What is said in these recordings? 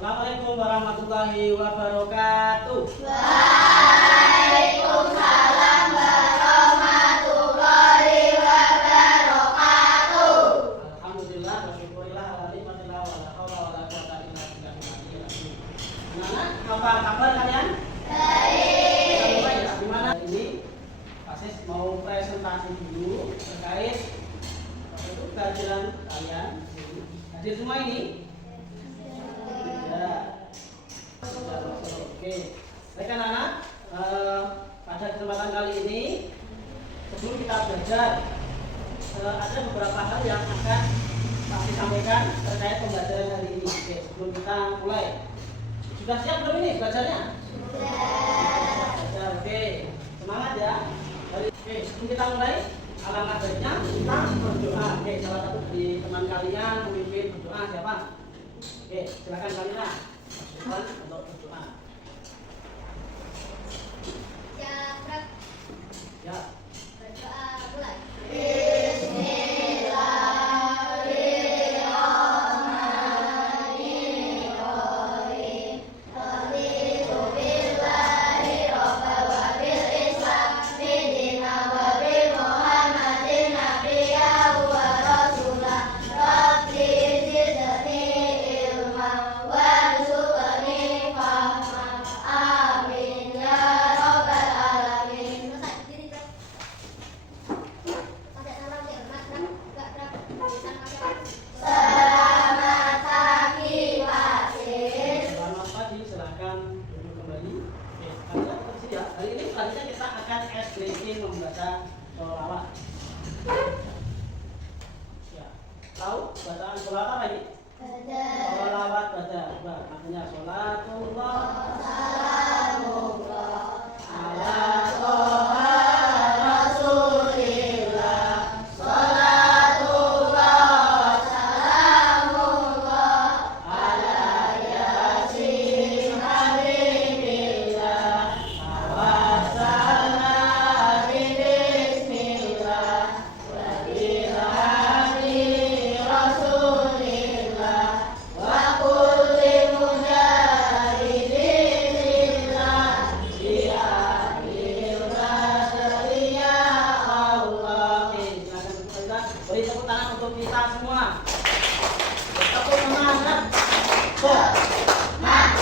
Assalamualaikum warahmatullahi wabarakatuh. Waalaikumsalam warahmatullahi wabarakatuh. Alhamdulillah wa syukurillah ala nikmatillah wa la haula wa la quwwata illa billah. Gimana? Apa kabar kalian? Baik. Gimana ini? Pasis mau presentasi dulu terkait pelajaran kalian. Hadir semua ini? Ya. Oke. Baik anak-anak, pada kesempatan kali ini sebelum kita belajar ada beberapa hal yang akan Pak sampaikan terkait pembelajaran hari ini. Oke, sebelum kita mulai, sudah siap belum ini belajarnya? Sudah. Oke, semangat ya. Oke, sebelum kita mulai, alangkah baiknya kita berdoa. Oke, salah satu dari teman kalian memimpin berdoa siapa? Oke, silakan kalian untuk berdoa. Ya. Berdoa mulai. Membaca sholawat. Ya. Tahu bacaan sholawat apa ini? Sholawat baca. Maknanya sholatullah salamullah ala toha rasulillah sholatullah salamullah ala yasin habibillah awasana beri tepuk tangan untuk kita semua. Tepuk semangat. Semangat.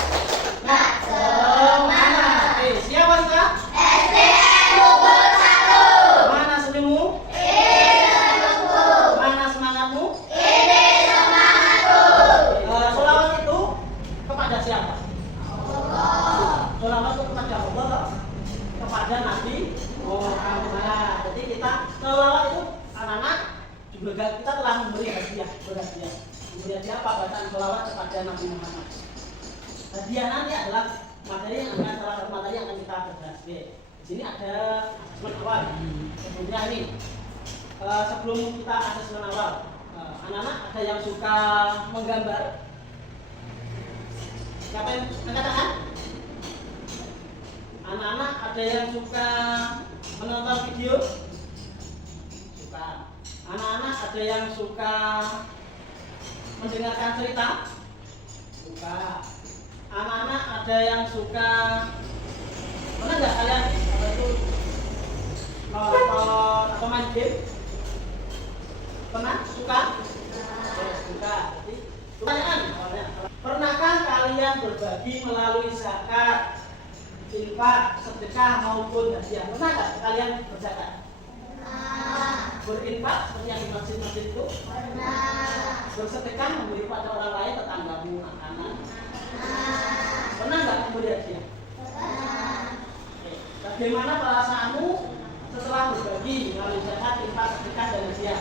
Oke, siapa kita? SDN Bogor 1. Mana senyummu? Mana semangatmu? Ini semangatku. Sholawat itu kepada siapa? Sholawat itu kepada Allah, kepada Nabi Muhammad. Jadi kita sholawat itu anak-anak juga kita telah memberi hadiah, berhadiah. Memberi hadiah apa? Bacaan sholawat kepada Nabi Muhammad. Hadiah nanti adalah materi yang akan salah satu materi yang akan kita bahas. Di sini ada asesmen awal. Sebelumnya ini sebelum kita asesmen awal, anak-anak ada yang suka menggambar? Siapa yang angkat tangan? Anak-anak ada yang suka menonton video? Suka. Anak-anak ada yang suka mendengarkan cerita? Suka. Anak-anak ada yang suka, pernah nggak kalian apa itu nonton atau main game? Pernah? Suka? Suka. Jadi, pertanyaan, pernahkah kalian berbagi melalui zakat, infak, sedekah maupun hadiah? Pernah nggak kalian berzakat? Berinfak seperti yang di masjid-masjid itu? Pernah. Bersedekah memberi pada orang lain, tetanggamu, makanan? Pernah nggak memberi hadiah? Pernah. Bagaimana perasaanmu setelah berbagi melalui zakat, infak, sedekah dan hadiah?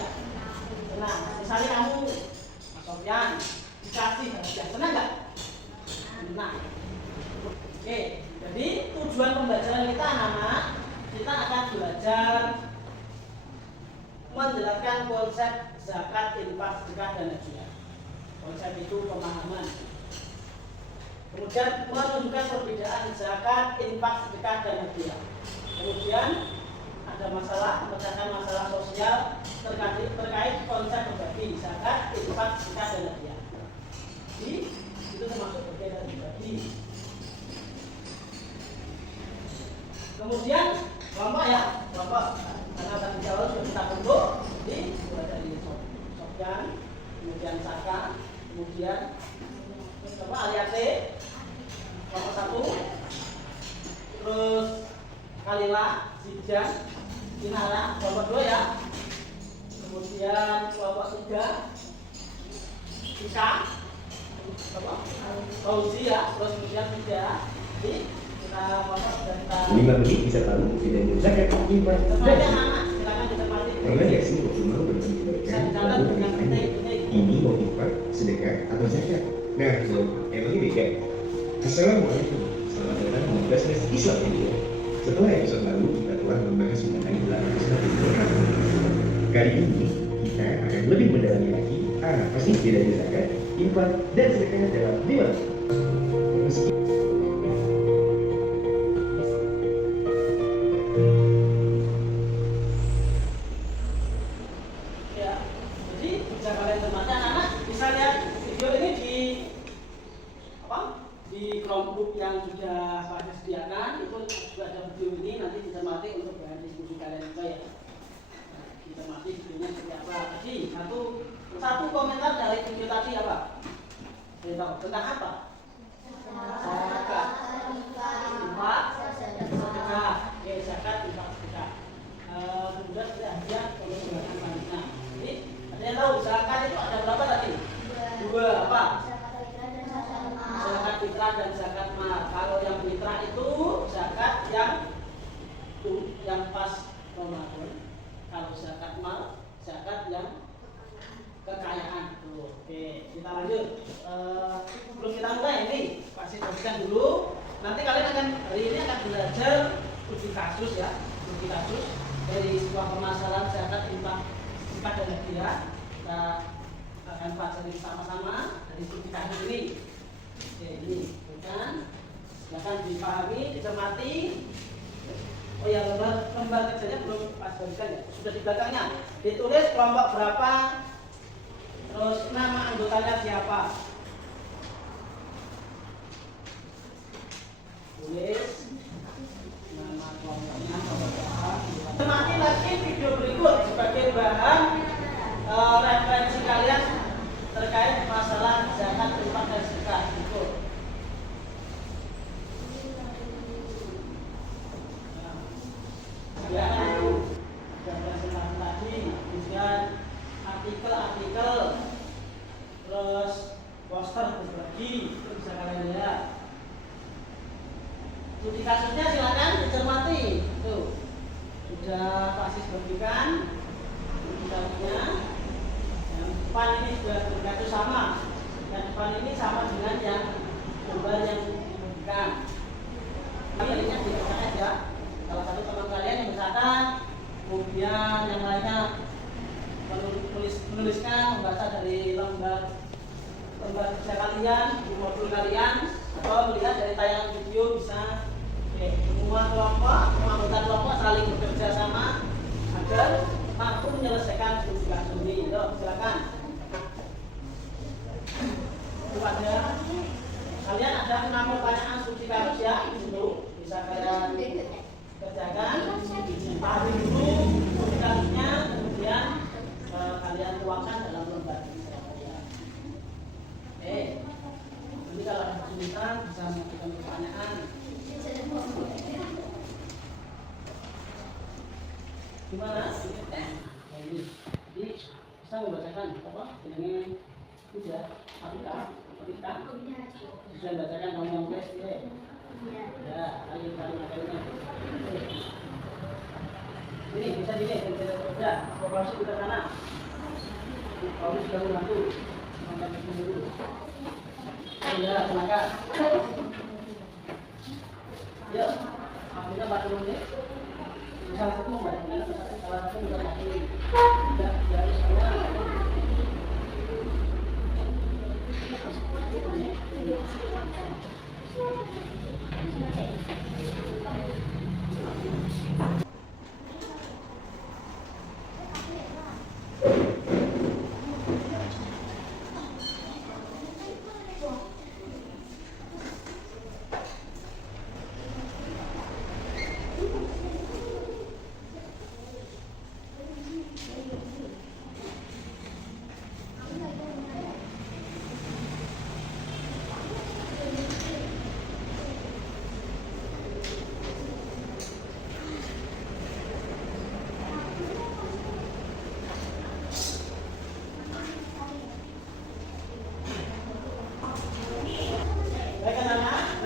Pernah. Misalnya kamu, Mas Sofyan, dikasih hadiah, pernah nggak? Pernah. Oke, jadi tujuan pembelajaran kita anak-anak, kita akan belajar menjelaskan konsep zakat, infak, sedekah dan hadiah. Konsep itu pemahaman. Kemudian menunjukkan perbedaan zakat, infak, sedekah dan hadiah. Kemudian ada masalah, memecahkan masalah sosial terkait konsep berbagi zakat, infak, sedekah dan hadiah. Jadi itu termasuk bagian Kemudian kelompok ya, kelompok karena tadi jauh sudah kita bentuk, jadi mulai dari Sofyan, kemudian Saka, kemudian Aliate, kelompok 1, terus Kalila, Zidan, Dinara, kelompok 2 ya, kemudian kelompok 3, Ika, Fauzi ya, terus kemudian 3, jadi kita kelompok sudah kita 5 menit bisa tahu tidak zakat infak dan silakan ditempati. karena yasin waktu mau bertemu mereka ini mau infak sedekah atau zakat. Nah, emangnya beda. Assalamualaikum, selamat datang di Business Islam Media. Setelah episode lalu kita telah membahas mengenai 8 sunnah Al-Quran. Kali ini kita akan lebih mendalami lagi apa sih bedanya zakat, infak dan sedekah dalam 5 meski Ya, jadi bisa kalian cermati anak-anak bisa lihat video ini di kelompok yang sudah saya sediakan itu juga ada video ini nanti dicermati untuk bahan diskusi kalian juga ya. Nah, dicermati videonya seperti apa. Tadi satu komentar dari video tadi apa? Tentang apa? Zakat, infak, sedekah. Oke, zakat, infak, sedekah. Kemudian ada hadiah untuk menggunakan selanjutnya. Jadi ada yang tahu zakat itu ada berapa tadi? 2 apa? Zakat fitrah dan zakat mal. Kalau yang fitrah itu zakat yang pas Ramadan. Kalau zakat mal, zakat yang kekayaan. Oke, kita lanjut. Sebelum kita mulai ini, pasti perhatikan dulu. Nanti kalian hari ini akan belajar uji kasus ya, uji kasus dari sebuah permasalahan zakat infak dan hadiah. Kita akan pelajari sama-sama dari studi kasus ini. Oke, ini bukan. Silakan dipahami, dicermati. Oh ya, lembar kerjanya belum pas bagikan ya. Sudah di belakangnya. Ditulis kelompok berapa, terus nama anggotanya siapa. Tulis nama kelompoknya berapa. Cermati lagi video berikut sebagai bahan referensi kalian terkait masalah zakat, infak dan sedekah. Berikut. Ya, gambar tadi, kemudian artikel, terus poster berbagi, itu bisa kalian lihat. Studi kasusnya silakan dicermati. Tuh, sudah pasti bagikan studi kasusnya. Yang depan ini sudah berkasus sama. Yang depan ini sama dengan yang gambar yang dibagikan. Ini yang dibagikan aja. Salah satu teman kalian yang mencatat, kemudian yang lainnya menuliskan membaca dari lembar kerja kalian, di modul kalian, atau melihat dari tayangan video bisa. Oke, semua anggota kelompok saling bekerja sama agar mampu menyelesaikan studi kasus ini. Yuk, silakan. Itu ada. Kalian ada 6 pertanyaan studi kasus ya, dulu bisa kalian kerjakan, pahami dulu studi kasusnya, kemudian kalian tuangkan dalam lembar ini. Jadi kalau ada kesulitan bisa mengajukan pertanyaan. Gimana? Ini bisa membacakan apa? Ini sudah kita bisa bacakan ngomong tes ya. Ya, ayo kalian. Ini bisa dilihat ya, proporsi ke sana. Kamu sudah membantu. Mengatakan dulu. Ya, silakan. Ya, kita baca dulu nih. Salah satu membaca, salah satu membaca ini. Ya, dari semua.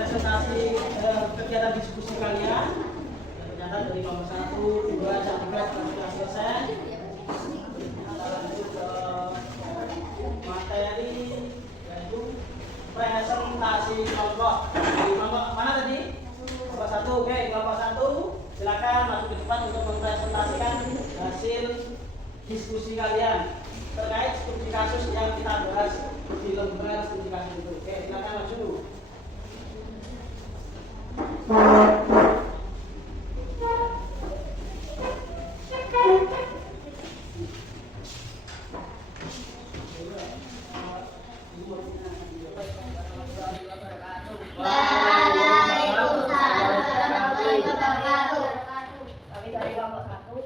presentasi kegiatan diskusi kalian. Ternyata dari kelompok 1, 2, sampai sudah selesai. Kita lanjut ke materi yaitu presentasi kelompok. Di kelompok mana tadi? Kelompok 1. Oke, kelompok 1 silakan masuk ke depan untuk mempresentasikan hasil diskusi kalian terkait studi kasus yang kita bahas di lembar studi kasus itu. Oke, silakan maju. Kami dari kelompok 1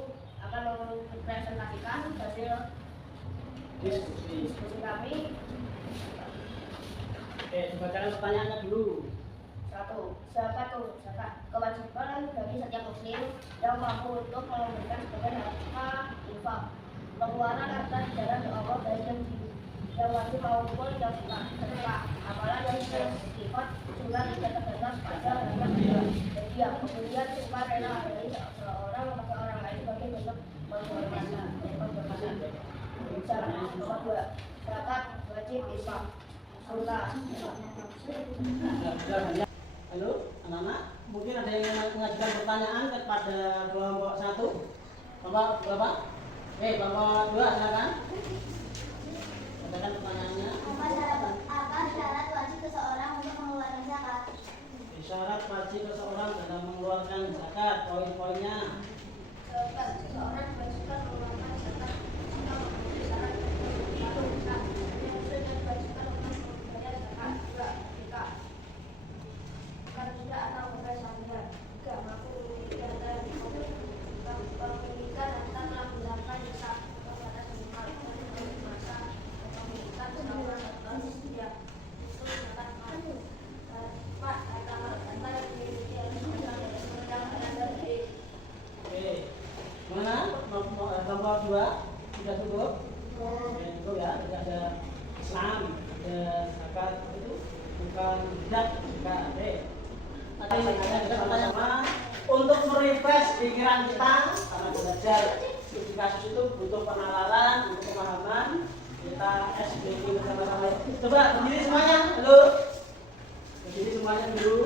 akan mempresentasikan hasil diskusi kami. Oke, dibacakan pertanyaannya dulu. 1. Zakat kewajiban bagi setiap muslim yang mampu untuk memberikan sebagian harta infak pengeluaran harta di jalan Allah baik yang wajib maupun yang sedekah. Amalan yang bersifat sunat tidak terbatas pada harga dia. Kemudian sumpah rela dari seorang kepada orang lain sebagai bentuk penghormatan. Nomor 2. Zakat wajib infak sunat. Halo, anak-anak. Mungkin ada yang mengajukan pertanyaan kepada kelompok 1. Kelompok berapa? Kelompok 2 silakan. Bacakan pertanyaannya. Apa syarat wajib seseorang untuk mengeluarkan zakat? Syarat wajib seseorang dalam mengeluarkan zakat. Poin-poinnya. Seseorang diwajibkan mengeluarkan zakat jika memenuhi syarat diwajibkan untuk membayar zakat. 2. Nikah tidak atau bersandar. 3. Mampu memiliki harta yang cukup. Pemilikan harta telah dilakukan zakat kepada semua masa pemilikan selama 1 tahun dia itu zakat mampu. 4. Harta yang dimiliki harus berdasarkan dari. Oke. Mana? Kelompok 2 sudah cukup? Cukup ya, tidak ada Islam, ada zakat itu bukan tidak. Nanti kita sama untuk merefresh pikiran kita karena belajar studi kasus itu butuh penalaran, butuh pemahaman. Kita SBB bersama-sama. Coba berdiri semuanya, halo. Berdiri semuanya dulu.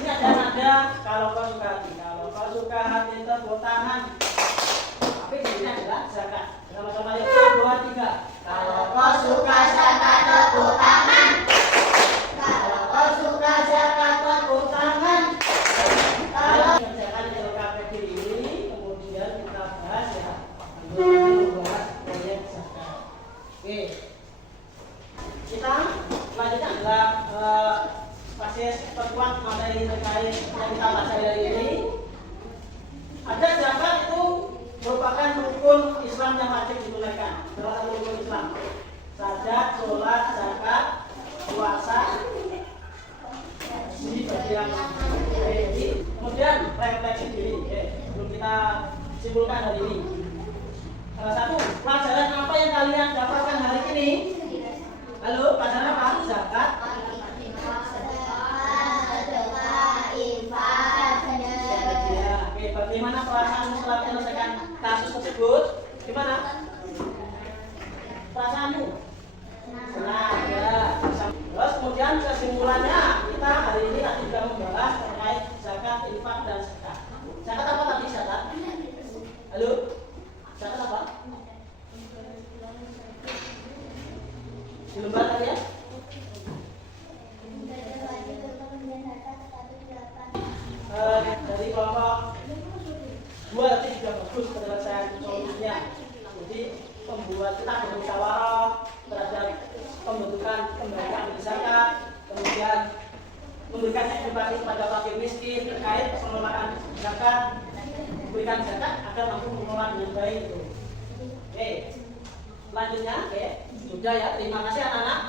Ini ada nada kalau kau suka hati, kalau kau suka hati tepuk tangan. Tapi ini adalah zakat. Sama-sama yuk, 1, 2, 3. Kalau kau suka zakat tepuk tangan. Kalau kau suka zakat tepuk tangan. Kalau kerjakan LKPD ini kemudian kita bahas ya. Membahas proyek zakat. Oke. Kita selanjutnya adalah basis perkuat materi terkait yang kita bahas hari ini. Ada zakat itu merupakan rukun Islam yang wajib ditunaikan. Salah satu rukun Islam. Sajak, sholat, zakat, puasa, di bagian ini. Kemudian refleksi diri. Sebelum kita simpulkan hari ini. Salah satu pelajaran apa yang kalian dapatkan hari ini? Halo, pelajaran apa? Zakat. Bagaimana perasaanmu setelah menyelesaikan kasus tersebut? Gimana? Perasaanmu? Senang ya. Terus kemudian kesimpulannya kita hari ini tadi juga membahas terkait zakat, infak dan sedekah. Zakat apa tadi zakat? Halo? Zakat apa? Di lembar tadi ya? Dari kelompok 2 tadi sudah bagus penyelesaian solusinya. Jadi membuat kita bermusyawarah terhadap pembentukan pembagian zakat, kemudian memberikan edukasi kepada fakir miskin terkait pengelolaan zakat, memberikan zakat agar mampu mengelola dengan baik. Oke, selanjutnya, sudah ya. Terima kasih anak-anak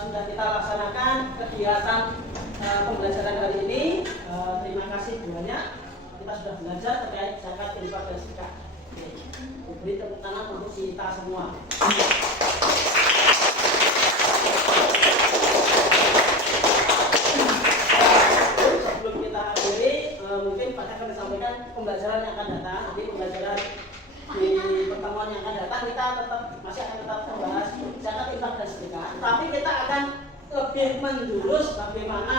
sudah kita laksanakan kegiatan pembelajaran hari ini. Terima kasih banyak. Kita sudah belajar terkait zakat, infak dan sedekah. Beri tepuk tangan untuk kita semua. Jadi pembelajaran di pertemuan yang akan datang kita masih akan tetap membahas zakat, infak dan sedekah. Tapi kita akan lebih menjurus bagaimana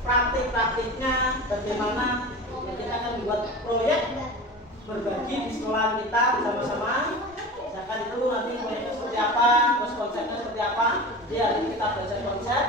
praktik-praktiknya, bagaimana kita akan membuat proyek berbagi di sekolah kita bersama-sama. Zakat itu nanti proyeknya seperti apa, terus konsepnya seperti apa. Jadi hari ini kita belajar konsep.